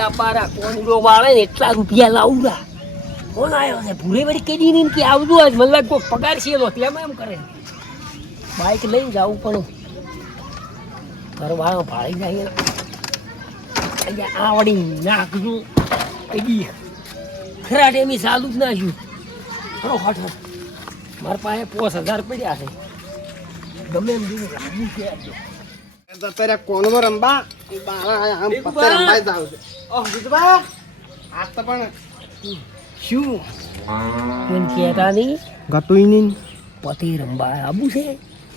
આ પારા કોનડો વાળે ને એટલા રૂપિયા લાવડા. કોણ આવ્યો છે? ભૂરે વળી કદી નહીં કે આવજો આજ વલ્લા કોઈ પગાર છે તેમાં એમ કરે. બાઈક લઈને જાવું પણ. ઘરવાળો ભાળી જાય. અહીંયા આવડી નાખજો. કદી ખરા ટેમી ચાલુ જ નાખ્યું. ખરો હટ હટ. મારા પાસે પોસ હજાર પડ્યા છે. ગમે એમ જેવું લાગુ કે. અત્યારે કોનવર અંબા બાળા આમ ઓહ આજ તો પણ શું? કોણ કહેતા નહીં ગતુંય નહીં પતિ રંબા આબુ છે.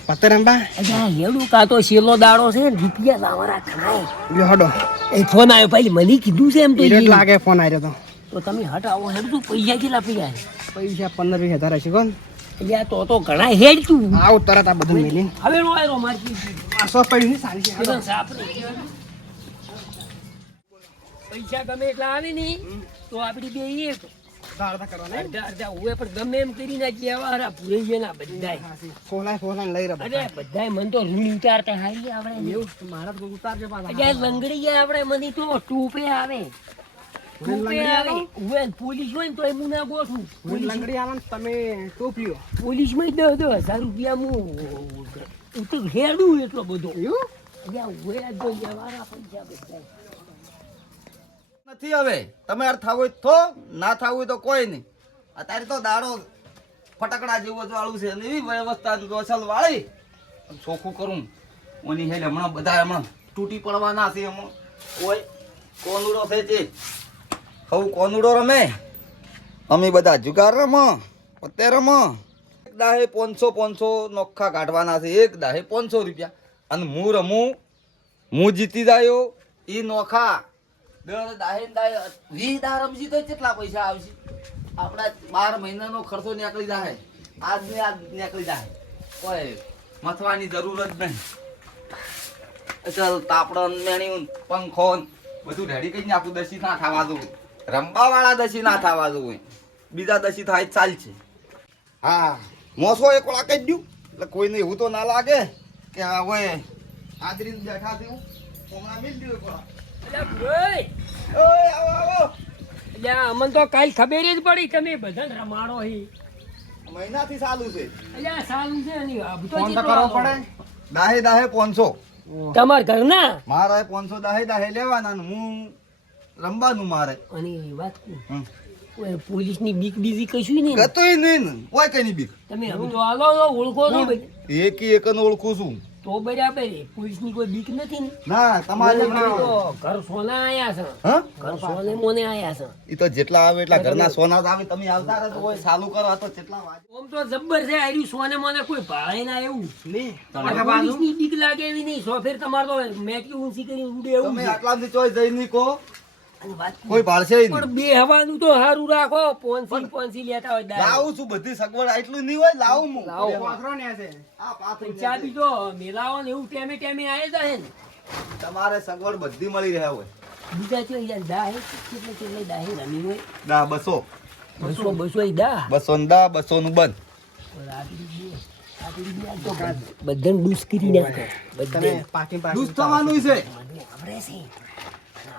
પતે રંબા અચ્છા હેડું કાતો શેલો દાડો છે રૂપિયા લાવરા ખાય. લ્યો હડો. એ ફોન આવ્યો ભાઈ મને કીધું છે એમ તો ઈરેટ લાગે ફોન આવ્યો તો. તો તમે હટાવો હેડું પૈસા કેટલા પૈસા પૈસા પંદર વીસ હજાર હશે કોણ? તો તો ઘણા હેડ તું. આવું તરત આ બધું મેલી હવે આવ્યો મારી સારી છે. ને. પૈસા ગમે એટલા આવે ને તો આપડી બે મને તો પોલીસમાં દસ દસ હજાર રૂપિયા હું હેડું એટલો બધો. પૈસા બધા નથી હવે. તમે યાર થવું તો ના થવું તો કોઈ નહીં. અત્યારે તો દાડો ફટકડા જેવું વાળું છે. એવી વ્યવસ્થા ગોસલ વાળી. ચોખ્ખું કરું. ઓની હેલે હમણાં બધા હમણાં તૂટી પડવાના છે હમણાં કોઈ કોનુડો છે તે. હવે કોનુડો રમે. અમે બધા જુગાર રમો, પત્તે રમો. એક દાહે પાંચસો પાંચસો નોખા કાઢવાના છે. એક દાહે પાંચસો રૂપિયા. અને હું રમું, હું જીતી જાયો એ નોખા. દર દાહે દાહે વીસ દાહ રમજી તો કેટલા પૈસા આવશે? આપણા બાર મહિનાનો ખર્ચો નીકળી જાય આજ આજ નીકળી જાય કોઈ મથવાની જરૂર જ નહીં. ચાલ તાપડન ને મેણ્યું ને પંખો ને બધું રેડી કરી નાખું, દસી ના થવા દઉં. રમવાવાળા વાળા દસી ના થવા દઉં બીજા દસી થાય ચાલશે. હા, મોસો એક વાળા કહી દઉં એટલે કોઈને એવું તો ના લાગે કે હવે આદરી બેઠા થયું. હમણાં મિલ દઉં એક અલ્યા ભુઈ, ઓય આવો આવો અલ્યા અમને તો કાલ ખબર જ પડી તમે બધા રમાડો હી. મહિનાથી સાલું છે. અલ્યા સાલું છે ને આ બધો ફોન તો કરવો પડે. દાહે દાહે 500 તમાર ઘર ના મારે પાંચસો દાહે દાહે લેવાના હું રમવાનું મારે. અને વાત હમ. કોઈ પોલીસની બીક બીજી કશું નહીં ને? ગતોય નહીં ઓય કોઈ કઈ ની બીક? તમે હવે તો આલો ઓળખો છો ભાઈ. એકી ને ઓળખું છું. તો બરાબર પોલીસની કોઈ બીક નથી ને? ના તમારે ઘર સોના આયા છે. ઘર સોને મોને આયા છે. ઈ તો જેટલા આવે એટલા ઘરના સોના જ આવે તમે આવતા રહો તો હોય ચાલુ કરો તો જેટલા વાગે આમ તો જબ્બર છે આયરી સોને મોને કોઈ ભાળે ના એવું. તમારે પોલીસની બીક લાગે એવી નહીં. સો ફેર તમારે તો મેકી ઊંચી કરી ઉડે એવું તમે આટલા આટલાથી ચોઈ જઈ નહીં કોઈ ભાળશે પણ નહીં. બે હવાનું તો સારું રાખો. પોન્સી પોન્સી લેતા હોય લાવું છું બધી સગવડ આટલું નહીં હોય લાવું હું. લાવો. વાસરો ને છે. આ પાથરું ચાબી તો મેલાવો ને એવું ટેમે ટેમે આવે જાય ને. તમારે સગવડ બધી મળી રહે હોય. બીજા છે અહીંયા દા હે કેટલે કેટલે દા હે રમી હોય. દા બસો. બસો બસો દા બસો ને દા બસો નું બંધ. બધા બધાને ડૂસ કરી નાખે. તમે બધાને. પાકી પાકી થવાનું છે. છે.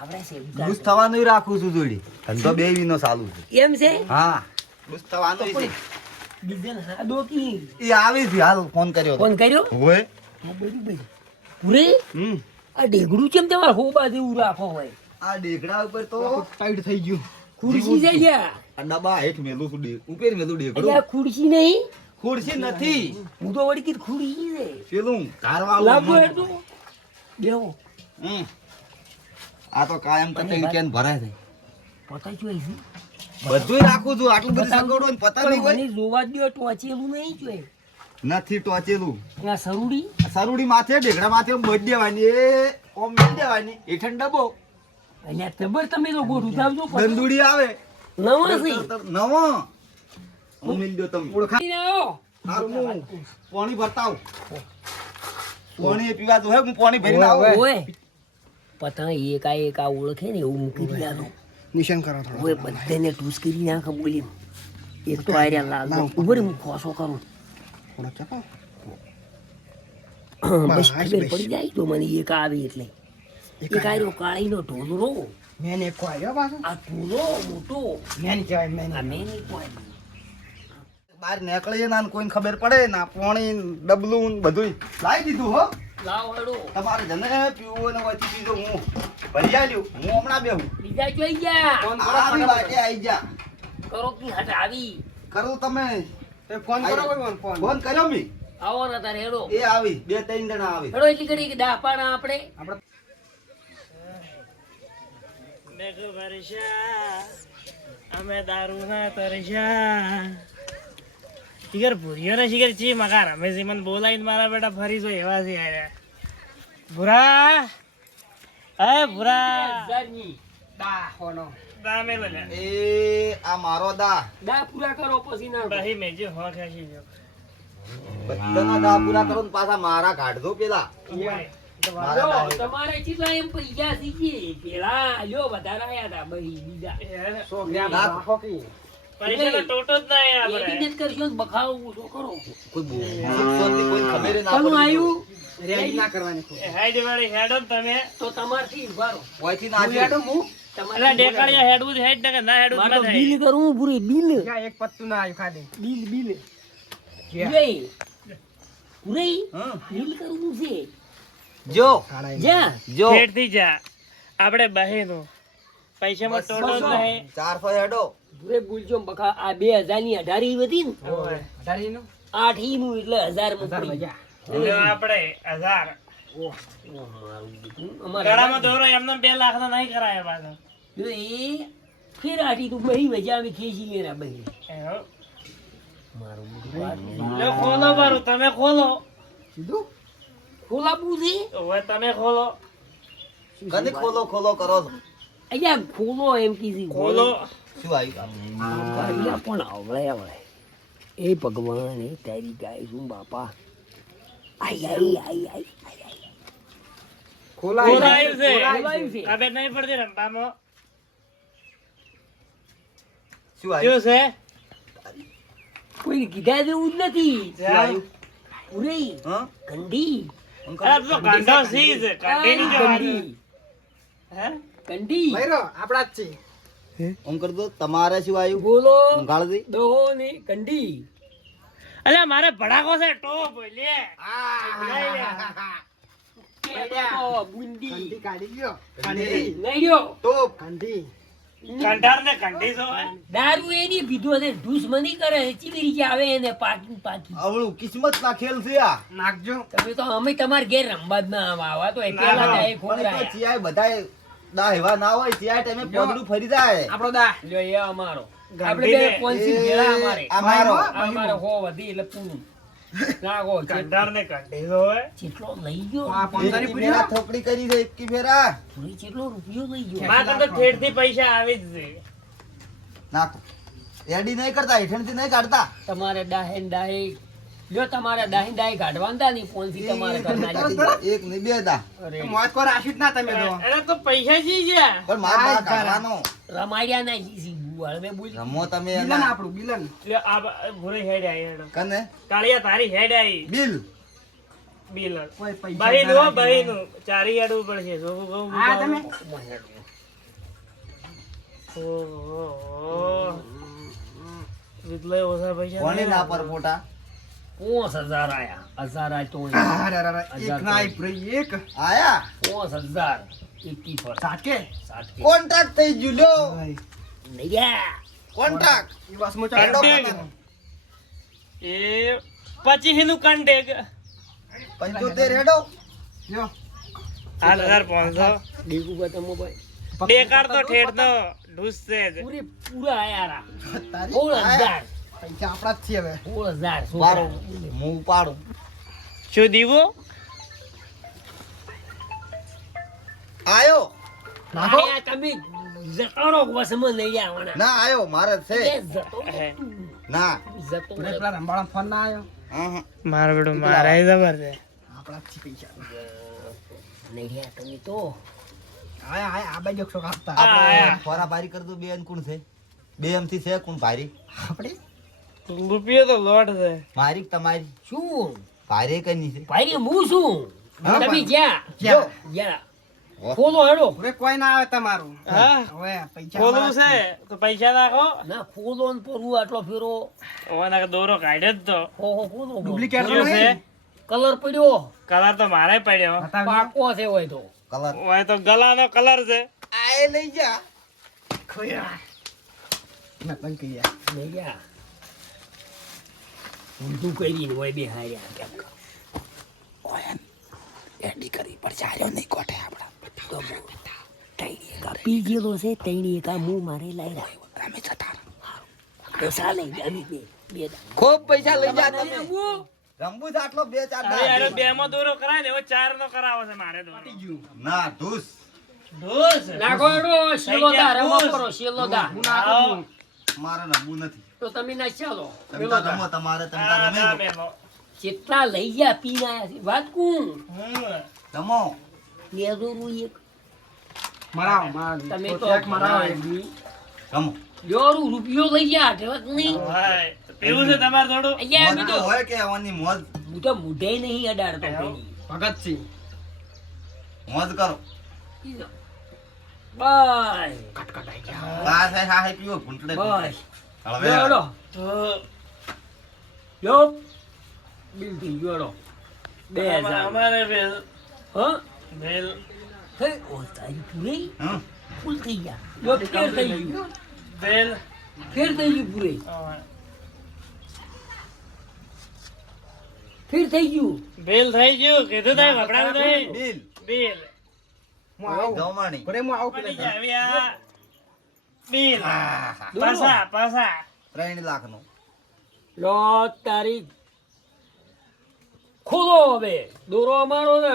આવડે થવાનું રાખું છું જોડી. ધંધો બે વીનો ચાલુ છે. એમ છે? હા. દૂધ થવાનું છે. બીજાને હાદો કી? એ આવી છે હાલ ફોન કર્યો ફોન કર્યો? હોય. પૂરે? હમ. આ ઢેગડું કેમ તમારે હોબા જેવું રાખો હોય? આ ડેગડા ઉપર તો ટાઈટ થઈ ગયું. ખુરશી જઈ ગયા આ ડબ્બા હેઠ મેલું છું ઉપર મેલું ડેગડું. ખુરશી નહીં? ખુરશી નથી. હું તો વળી કીધું ખુરશી છે. પેલું લાગો હમ. આ તો કાયમ તમે કેન ભરાય છે. પતાઈ જોઈ છે? બધું રાખું છું આટલું બધું સંગોડો ને પતા નહીં હોય. જોવા દો ટોચેલું નહીં જોઈ નથી ટોચેલું. આ સરુડી? સરુડી માથે ઢેકડા માથે બધ દેવાની એ ઓમ મેલ દેવાની એઠણ ડબો. અહીંયા જબર તમે તો ગોઠું થાવજો દંદુડી આવે. નવા છે. નવો. હું મિલ દો તમે ને. હારું પાણી ભરતા આવું. પાણી પીવા તો હે હું પાણી ભરીને આવું. ઓય. પતા એક આ ઓળખે ને એવું મૂકી દીધા નિશાન કરો થોડો ઓય બધાને ટૂસ કરી નાખે બોલી. એક તો આર્યા લાલ ઉભર હું ખોસો કરું. બસ ખબર પડી જાય તો મને એક આવી એટલે. એક આયરો કાળીનો ઢોલરો. મેન એક આવ્યો પાછો. આ ઢોલો મોટો. મેન કહેવાય મેન આ મેની કોઈ બહાર નીકળીએ ના કોઈને ખબર પડે ના પાણી ડબલું ને બધું લાવી દીધું હો. લાવ હેડો તમારે જને પીવું હોય ને હોયથી પીજો હું ભરી લ્યો. હું હમણાં બેહું. બીજા જોઈ ગયા. આવી વાટે આઈ જા. કરો કી હટાવી કરો કરું તમે. એ ફોન કરો કોઈ ફોન. ફોન કર્યો મી. આવો ને તારે હેડો. એ આવી બે ત્રણ જણા આવી. હેડો એટલી ઘડી દાહ પાણા આપણે. આપણે મેઘ વર્ષા અમે દારૂ ના તરશા. શિખર ભૂરીઓ ને શિખર ચી મકા રમેશ મને બોલાવીને મારા બેટા ફરી જો એવા છે યાર ભૂરા? હે ભૂરા. દા હોનો દામે લે. એ આ મારો દા. દા પૂરા કરો પછી ના ભાઈ મે જે હો ખેંચી જો બધાના દા પૂરા કરો ને પાછા મારા કાઢ દો પેલા મારા તમારે કેટલા એમ પૈસા શીખી પેલા જો વધારે આયા હતા બહી બીજા. સો ગયા ના. પૈસા તો ટોટો જ ના આપણે. રીતે કરશો ને બખાવું કરો. કોઈ બો- કોઈ ખબર ના કોનું પડી. રેડી ના કરવાની હેડ વાળી હેડો તમે. તો તમારથી ઉભારો. ઓયથી ના હું હું એટલે ડેકાળિયા હેડવું જ હેડ ના હેડવું જ મારે બિલ થાય પૂરી બિલ. એક પત્તું ના આવ્યું ખાલી? Bill bill. ક્યાં? પૂરી પૂરી બિલ કરવું છે. જો. જા. જો. હેડથી જા. આપણે બહેનો. પૈસામાં ટોટો જ. નહીં. ચારસો હેડો. પૂરે બોલજો ને બખા આ બે હજારની અઢારી હતી ને. ઓય અઢારીનું? આઠ ઈ નું એટલે હજાર આપણે હજાર ઓહ, મારું દીકરું. અમારે ગળામાં દોરો એમને બે લાખ નો નહીં કરાય પાછો. એ ફેર આઠી તું બહી મજા આવી ખેંચી લેના બહી મારું બધું વાત લે ખોલો બારું તમે ખોલો. સીધું? ખોલાપું છે? હવે તમે ખોલો. કદી ખોલો ખોલો કરો છો. અહીંયા ખોલો એમ કીધી. ખોલો. શું આવ્યું પણ આવડે આવડે એ ભગવાન એ તારી ગાય શું બાપા? આઈ આઈ આઈ આઈ. ખોલાયું. છે. ખોલાયું છે. ખબર નહીં પડતી રંપામાં શું આવ્યું છે? કોઈને કીધા જેવું જ નથી. ઉરે હં? કંડી તો ગાંડો. કંડી આપણા જ છે ઓમ કરી દો તમારે શું આવ્યું? બોલો. ઊંઘાડ દે દો કંડી. અલે મારે ભડાકો છે ટોપ લે. તો બુંદી કંઠી કાઢી ગયો. કંઠી. કંઠી લઈ ગયો. ટોપ. કંઠી કંઠાર કંઠી છો દારૂ એની પીધો છે દુશ્મની કરે છે ચીવી રીતે આવે એને પાકી પાકી. આવડું કિસ્મત ના ખેલ છે આ. નાખજો. તમે તો અમે તમારે ઘેર રમવા જ ના આવા તો ના, ના. ચિયાય બધાય દા એવા ના હોય ચિયાય ટાઈમે પગલું ફરી જાય. આપણો દા. લ્યો એ અમારો. આપણે બે પોન્સી ભેળા અમારે. અમારો અમારો હો વધી એટલે પૂરું. નાખો કંઠાર ને કંઠી છો હે ચેટલો લઈ ગયો. આ પંદરની પૂરી ફેરા થોકડી કરી છે એકી ફેરા પૂરી ચેટલો રૂપિયો લઈ ગયો. મારે તો ઠેઠથી પૈસા આવી જ છે. નાખો. એડી નહીં કરતા હેઠણથી નહીં કાઢતા. તમારે ડાહે ડાહે લ્યો તમારે ને ડાહે કાઢવાના નહીં થી તમારે એક ને બે દા. અરે. મોજ કો રાશિદ ના તમે તો અરે તો પૈસા જી છે. પણ માર માર ના કાઢવાનો. રમાડ્યા ના જીસી બુવાળ મે બોલ રમો તમે બિલન. આપણું બિલન. એટલે આ બ- હેડ આવી હેડ કને? કાળિયા તારી હેડ આવી બિલ. બિલ કોઈ પૈસા બહીનું ના હો રાખી ચારી હેડવું પડશે જોવું જો હા તમે? ઓહો. વિદલે ઓસા પૈસા કોને ના પર ફોટા? પોસ હજાર આયા. હજાર આય તો એક ના આઈ ભઈ, એક. આયા? પોસ હજાર. એકી પર સાકે સાત કે. કોન્ટ્રાક્ટ થઈ ગયું લ્યો. નૈયા. કોન્ટ્રાક્ટ. બસમાં હેડો ચાલો. કંટેક. એ પચીસનું કંટેક પંચોતેર હેડો. લ્યો. આઠ હજાર. પાંચસો દેખું કે તમે ભાઈ. બેકાર તો ઠેઠ નો ઢૂસ છે જ. પૂરે પૂરા આયા રા. તારી સોળ હજાર. પૈસા આપણા જ છે હવે. સોળ હજાર બાર હું ઉપાડું. શું દીવો? આયો. તમે જતો વસમાં નહીં આવવાના. ના આયો મારે છે. એ જતો હે. ના. જતો પેલા રંબાળા ફોન ના આવ્યો અહં. મારું મારા જબર છે. આપણા જ પૈસા. નૈયા તમે તો. આયા આયા આ બાજુ આપતા. આ ફોરા ભારી કરી દો બે ને કોણ છે? બે એમથી છે કોણ ભારી? આપણે? રૂપિયો તો લોટ છે. મારી તમારી? શું? ભારે કઈ છે? ભાઈ હું શું તમે જ્યાં. જ્યાં? ખોલો હેડો. હવે કોઈ ના આવે તમારું. હા? હવે પૈસા ખોલવું અમારા છે તો પૈસા નાખો. ના ખોલો ને પરવું આટલો ફેરો. ઓના દોરો કાઢ્યો જ તો. હો હો ખોલો ડુપ્લિકેટ છે? કલર પડ્યો. કલર તો મારે પડ્યો. પાકો છે હોય તો. કલર હોય તો ગલાનો કલર છે. આ લઈ જા. ખોયા. ના, બંધ કરી ઊંધું કરીને હોય બે હાર્યા કેમ કહું. એમ એડી કરી પણ ચાર્યો નહીં કોઠે આપણા તો. તૈણી એકા પી ગયેલો છે તૈણી એકા મું મારે લઈ રહ્યો અમે જતા પૈસા લઈ અમે બે બે ખૂબ પૈસા લઈ જા તમે? રમવું આટલો બે ચાર હવે બે માં દોરો કરાય ને એવો ચાર નો કરાવો છે મારે દોરો. ના ધૂસ. ધૂસ. નાખો એડો શેલો દા રમો કરો શેલો દા. મારે રંબુ નથી. તો તમે ના ચાલો. રમો તમારે તમે આ તાર ના રમી બેનો. જેટલા લઈ ગયા પીને? આયા છે વાત કું. રમો લેદોરું એક. મરાવ. તમે તો એક મરાવ એક. રમો. યોરું રૂપિયો લઈ ગયા ઠેવત નહીં. પેલું છે તમારે થોડું? અહીંયા તો. હોય કે આવવાની મોજ? હું તો મુઢે નહીં અડાડતો ભગતસિંહ. મોજ કરો. બસ. આ છે હા હે પીવો ઘૂંટડે બસ. હવે તો જો બિલ થઈ જોડો બે હજાર અમારે બેલ હા બેલ હે ઓ તારી પૂરી? ફૂલ થઈ ગયા જો ફેર થઈ ગયું બેલ ફેર થઈ ગયું પૂરી. ફેર થઈ ગયું બેલ થઈ ગયું કીધું તારે નહીં બિલ બેલ હું આવું જમાણી ભલે હું આવું પેલા. પાસા પાસા ત્રણ લાખનું લો તારી. ખોલો હવે. દોરો અમારો ને.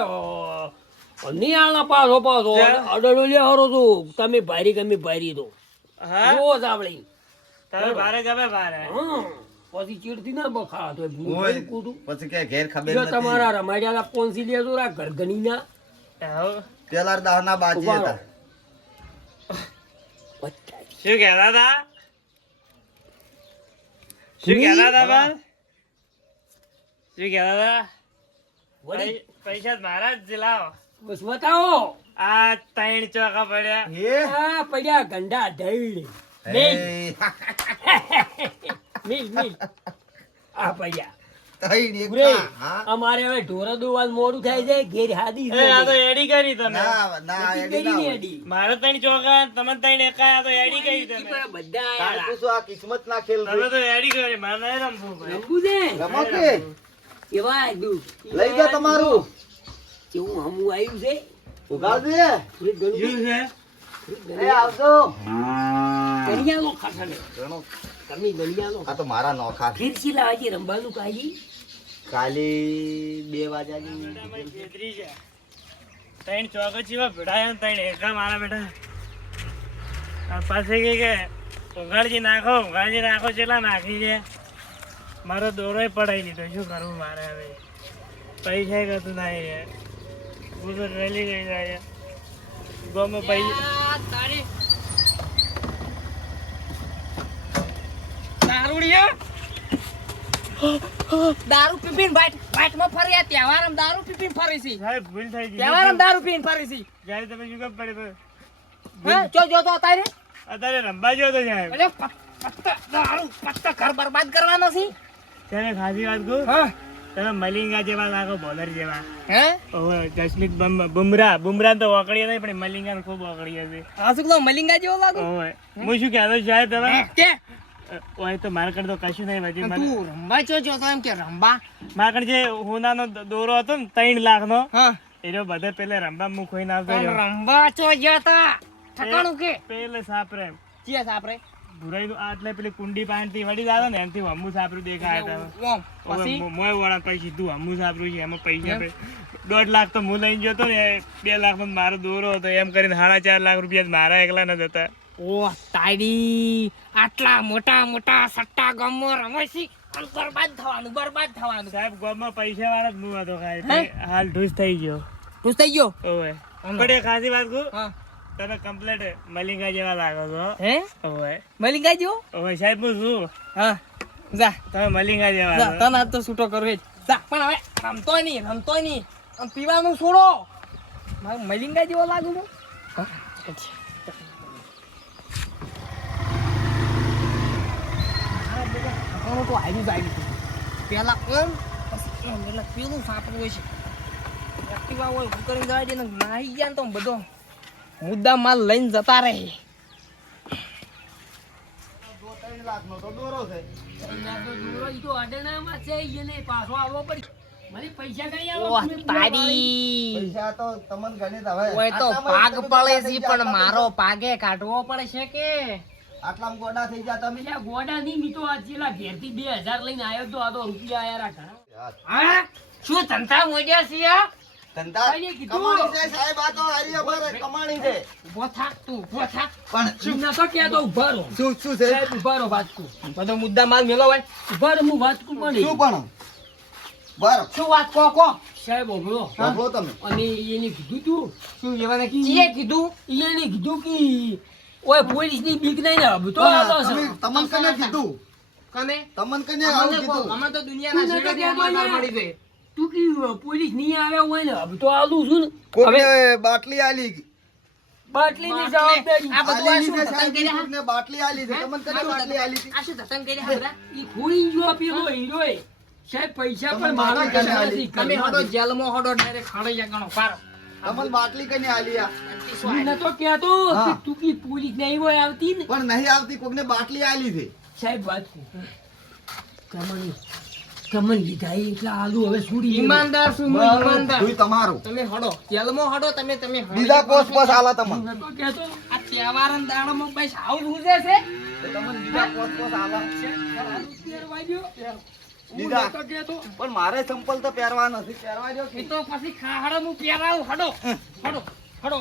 નિયાળના પાછો પાછો? અડડો લે હરો તું તમે ભારી ગમે ભારી દો હા. રોજ આવડી તારે ભારે ગમે ભારે. પછી ચીડતી ના બખા તો. કૂટું પછી કે ઘેર ખબર જો નથી. તમારા રમાડ્યા પોન્સી લેજો રા ગરગણીના આવો. પેલા દાહના બાજી હતા. શું કહેતા હતા? શું કહેતા હતા પણ શું કહેતા હતા? પૈસા મારા જ લાવો. બસ બતાવો. આ ત્રણ ચોખા પડ્યા. હા? પડ્યા ગંડા ઢૈળ મિલ મિલ. આ પડ્યા. ઉરે, ના, હા. અમારે હવે ઢોરો દોવાલ મોડું થાય છે ઘેર હાદી છે આ તો એડી કરી તને. ના ના એડી ના. એડી. મારે ત્રણ ચોખા તમે ત્રણ એકા આ તો એડી કરી તને. બધા આ. પૂછો આ કિસ્મત ના ખેલ તમે તો એડી કરી મારે નહીં રમવું ભાઈ. રમવું છે? રમો કે? એવા દુ લઈ જા તમારું. કેવું હમું આવ્યું છે? ઉગાડ દે ઘણું છે? એ આવજો. ગણિયાનો ખાટાને. ઘણો. તમે ગણિયાનો. આ તો મારા નોખા ફીરસી લાવજે રમવાનું કાઢી કાલે બે વાગ્યા અમારી છેતરી છે ત્રણ ચોખા ચીવા ભેડાયા ને ત્રણ એકા મારા બેટા આ પાસે કે કે ઉઘાડજી નાખો ઉઘાડજી નાખો ચેલા નાખી છે. મારો દોરો પડાઈ લીધો. શું કરવું મારે હવે? પૈસા કતું નહીં રે ગુજર રેલી ગઈ જાય ગમે પૈસા દારૂ પીપીને વાટ વાટમાં ફર્યા તહેવારમાં દારૂ પીપીન ફરી છે સાહેબ ભૂલ થઈ ગઈ. તહેવારમાં દારૂ પીન ફરી છે જ્યારે તમે શું કામ પડે તો? હા? જો જો તો અતારે અતારે રંબા જો તો સાહેબ. અરે પત્તા દારૂ પત્તા ઘર બરબાદ કરવાનો છે તને ખાધી વાત કહું? હા. તમે મલિંગા જેવા લાગો બોલર જેવા. હે? ઓહો જસમીત બુમરા બુમરાહ. તો ઓકળીએ નહીં પણ મલિંગા ખૂબ ઓકળીએ છે આ શું મલિંગા જેવો લાગો? ઓહો હું શું કહેતો સાહેબ તમે? કે ઓય તો માર કણ તો કશું નહીં બચી તું રંબા ચો જો તો એમ કે રંબા માર કણ જે હોનાનો દોરો હતો ને ત્રણ લાખનો હા. એનો બધે પેલે રંબા મુખ ખોઈને આવતો રંબા ચો જો તો. ઠકાણું કે? પેલે સાપરે ચિયા સાપરે. ભુરાઈ આટલે પેલી કુંડી પાણી વળી દાદા ને એમથી હમુ સાપરું દેખાય હતા. મોય વાળા કઈ સીધું હમું સાપરું છે એમાં પૈસા પે- દોઢ લાખ તો હું લઈને જતો ને બે લાખ મારો દોરો હતો એમ કરીને સાડા ચાર લાખ રૂપિયા મારા એકલા ન જતા. ઓ તાડી આટલા મોટા મોટા સટ્ટા ગમો રમેશી બરબાદ થવાનું બરબાદ થવાનું. સાહેબ ગામમાં પૈસા વાળા જ હતો ખાલી હાલ ઢૂસ થઈ ગયો. ઢૂસ થઈ ગયો? ઓવે. પણ એ ખાસી વાત કહું? હા. તમે કમ્પ્લેટ મલિંગા જેવા લાગો છો. હે? ઓવે. મલિંગા જેવો? ઓવે સાહેબ હું શું હા. જા. તમે મલિંગા જેવા જા, તને આજ તો છૂટો કરવો જ. જા પણ હવે રમતો નહીં રમતો નહીં. પીવાનું છોડો. મારું મલિંગા જેવો લાગુ હું ઠકાણું તો આવી જ આવી પહેલા એમ પછી એમ એટલે પેલું સાપડું હોય છે. એક્ટિવા હોય હું કરીને જવા દે ને નાહી ગયા ને તો બધો મુદ્દા માલ લઈને જતા રહે. ત્રણ લાખનો તો દોરો છે તો અડણામાં છે એને પાછો આવવો પડી મને પૈસા કઈ ઓહ તારી. પૈસા તો તમને ગણિત હવે. તો પાગ પડે છે ગોડા થઈ ગયા, પણ મારો પાગે કાઢવો પડે છે કે? આટલામાં ગોડા થઈ ગયા તમે? પેલા ગોડા નહીં મીતો આ છેલ્લા ઘેરથી બે હજાર લઈને આવ્યો તો આ તો રૂપિયા આયા રાખા હા? શું ધંધા મોડ્યા છે ધંધા? કમાણી છે સાહેબ આ તો હારી અમારે કમાણી છે. ઊભો થાક તું ઊભો થાક. પણ ના તો ક્યાં તો ઊભા રહો. શું શું છે? સાહેબ ઊભા રહો વાતકું. બધો મુદ્દા માલ મેલો ભાઈ ઊભા રહો હું વાતકું પણ શું પણ? બરફ શું વાત કહો કહો? સાહેબ તમે. અને એને કીધું તું. શું એવાને કીએ કીધું? એને કીધું કે ઓય પોલીસની બીક નહીં ને હવે તો છે. તમને કને કીધું કને તમન કને આવું કીધું અમે તો દુનિયાના શેઠેથી કહેતો પડી ગઈ. તું કી પોલીસ નહીં આવ્યા હોય ને હવે તો આલું છું ને હવે બાટલી આલી બાટલી ની જવાબદારી આ બધું શું ધતંગ સાહેબ કર્યા? બાટલી આલી છે તમન કને બાટલી આલી આ શું ધતંગ કર્યા બધા? ઈ ખૂણી જો પેલો હીરો સાહેબ પૈસા પણ મારા આલી. નથી તમે હડો. જેલમાં હડો ડાયરેક્ટ ખડી જાય ગણો, પાડો. તમને બાટલી કને આલી આ. કહેતો હા. તું કી પોલીસ નહીં હોય આવતી ને. પણ નહીં આવતી કોકને બાટલી આલી છે. સાહેબ વાત તમને તમને લીધા એ એટલે આલુ હવે છોડી ઈમાનદાર છું હું, ઈમાનદાર. તું તમારું. તમે હડો જેલમાં હડો તમે તમે બીજા પોસ જાઓ. પોસ આલા તમને કહેતો. આ તહેવારના દાડામાં બસ આવું ગુજે છે તો તમને બીજા પોસ પોસ આલા આલુ પણ મારે ચંપલ તો પહેરવા નથી. પહેરવા દો એ તો પછી ખાડો હું પહેરાવું. હડો. હડો. હડો.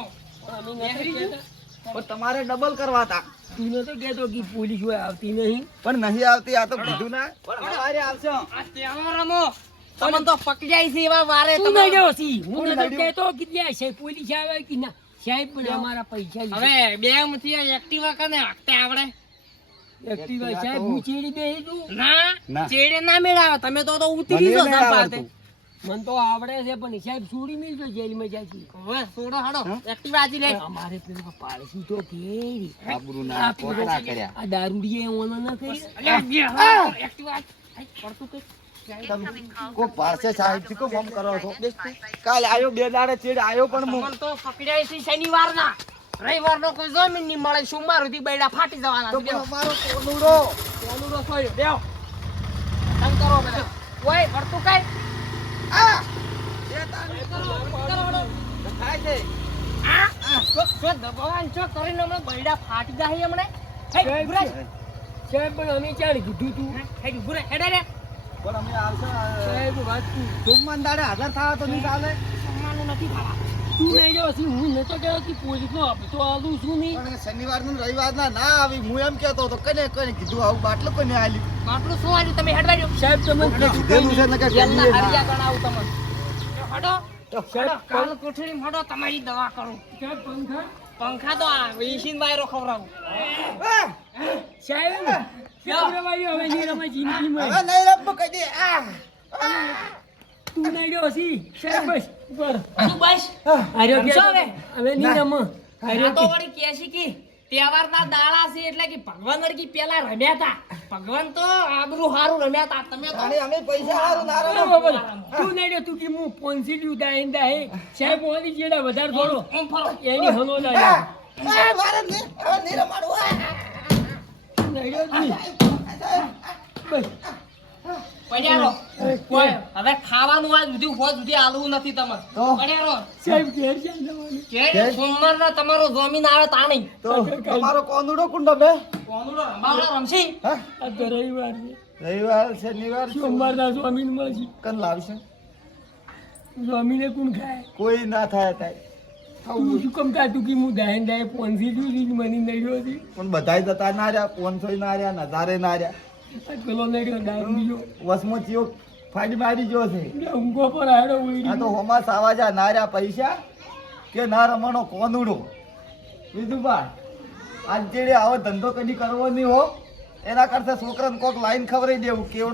પણ તમારે ડબલ કરવા હતા તું તો કહેતો કે પોલીસ હોય આવતી નહીં. પણ નહીં આવતી આ તો કીધું ના. પણ અરે આવશે. આ તહેવારમાં તમને તો પકડાય છે એવા વારે તું તમે ગયો છી. હું નથી? કહેતો કે લે છે પોલીસ આવે કે ના? સાહેબ પણ અમારા પૈસા હવે બે માંથી એક્ટિવા કને હાંકતે આવડે. એક્ટિવા સાહેબ હું ચેડી દે તું? ના. ના. ચેડે ના મેળાવે તમે તો તો ઉતરી જો નહીં ધરપાતે. મન તો આવડે છે પણ સાહેબ છોડી મેલજો જેલમાં જાય છે. હવે છોડો હાડો. એક્ટિવા આજી લે. અમારે પેલો પાડોશી તો કેરી. આબરૂ ના પેલો કર્યા. આ દારૂડીએ ઓનો ન કરી અલ્યા, એક્ટિવા પડતું કે કો પાસે સાહેબથી કો ફોન કરો છો? કાલે આયો બે દાડે ચેડ આયો પણ હું. તો પકડાય છે શનિવારના રવિવારનો કોઈ જમીન નહીં મળે સોમવાર સુધી બૈડા ફાટી જવાના છે. મારો કોનુડો કોનું તો સોય, બેહો. તંગ કરો બધા. ઓય, પડતું કઈ? થાય છે આ? જો દબાવાન છો કરીને હમણાં બૈડા ફાટી જાય હમણે. હે, રહે. સાહેબ પણ અમે ક્યારે કીધું તું હે, ઊભી હેડે રે. બોલ અમે આવશે સાહેબ વાત તું સોમવાન દાડે હાજર થાવ તો નહીં ચાલે જમવાનું નથી ખાવા. તું નહીં ગયો હું નતો કહેતો કે પોલીસ નો હપ્તો આલું છું નહીં. પણ શનિવારનું રવિવાર ના ના આવી હું એમ કેતો હતો કને કને કીધું આવું બાટલો કોને આલી માટલું શું આવ્યું? તમે હેડવા. સાહેબ તમે છે. હરિયા ગણાવું તમને. જો, હડો. સાહેબ, કાલ કોઠડીમાં હડો, તમારી દવા કરું. સાહેબ પંખા? પંખા તો આ વીસીન વાયરો ખવડાવું. સાહેબ કેમ રવાયો હવે નહીં રમાય જિંદગીમાં. હવે નહીં રમવું કહી દે. આ! તું નહીં જો હસી સાહેબ બસ ઉપર શું બસ? આર્યો કે હવે? હવે નહીં રમો આ તો વળી છે કે તહેવારના દાડા છે એટલે કે ભગવાન વળી કે પેલા રમ્યા હતા. ભગવાન તો આબરૂ હારું રમ્યા હતા. તમે તો અમે પૈસા હારું ના રમો. બરાબર. તું જો તું કે હું પોન્સી લ્યું દાહીન હે. સાહેબ ઓલી જેડા વધારે થોડો આમ ફરો. એની હનો લાગે. આ મારે નહીં હવે રમાડવું આ. નહીં જો તું. બસ. હવે ખાવાનું આ સુધી હોજ સુધી આલવું નથી તમને તો? સાહેબ ઘેર છે જવાનું કે તમારો જમીન આવે તા નહીં. તમારો કોનુડો કુંડો બે? કોનુડો રંબાવડો રમશી. આ તો રવિવાર છે. રવિવાર શનિવાર સોમવારના સ્વામીને મળશે કન લાવશે? સ્વામીને કોણ ખાય? કોઈ ના થાય થાય? છું હતી પણ બધા જતા ના રહ્યા પોનસો ના રહ્યા નજારે ના રહ્યા. પેલો રહ્યો દારૂ બીજો. વસમો ફાડી મારી ગયો છે. ઊંઘો પર આડો આ તો હોમા સાવાજા ના રહ્યા પૈસા કે ના રમણો કોનુડો બીજું બા આજ જેડે આવો ધંધો કદી કરવો નહીં હો. એના કરતા છોકરાને કોક લાઈન ખવડાવી દેવું કેવું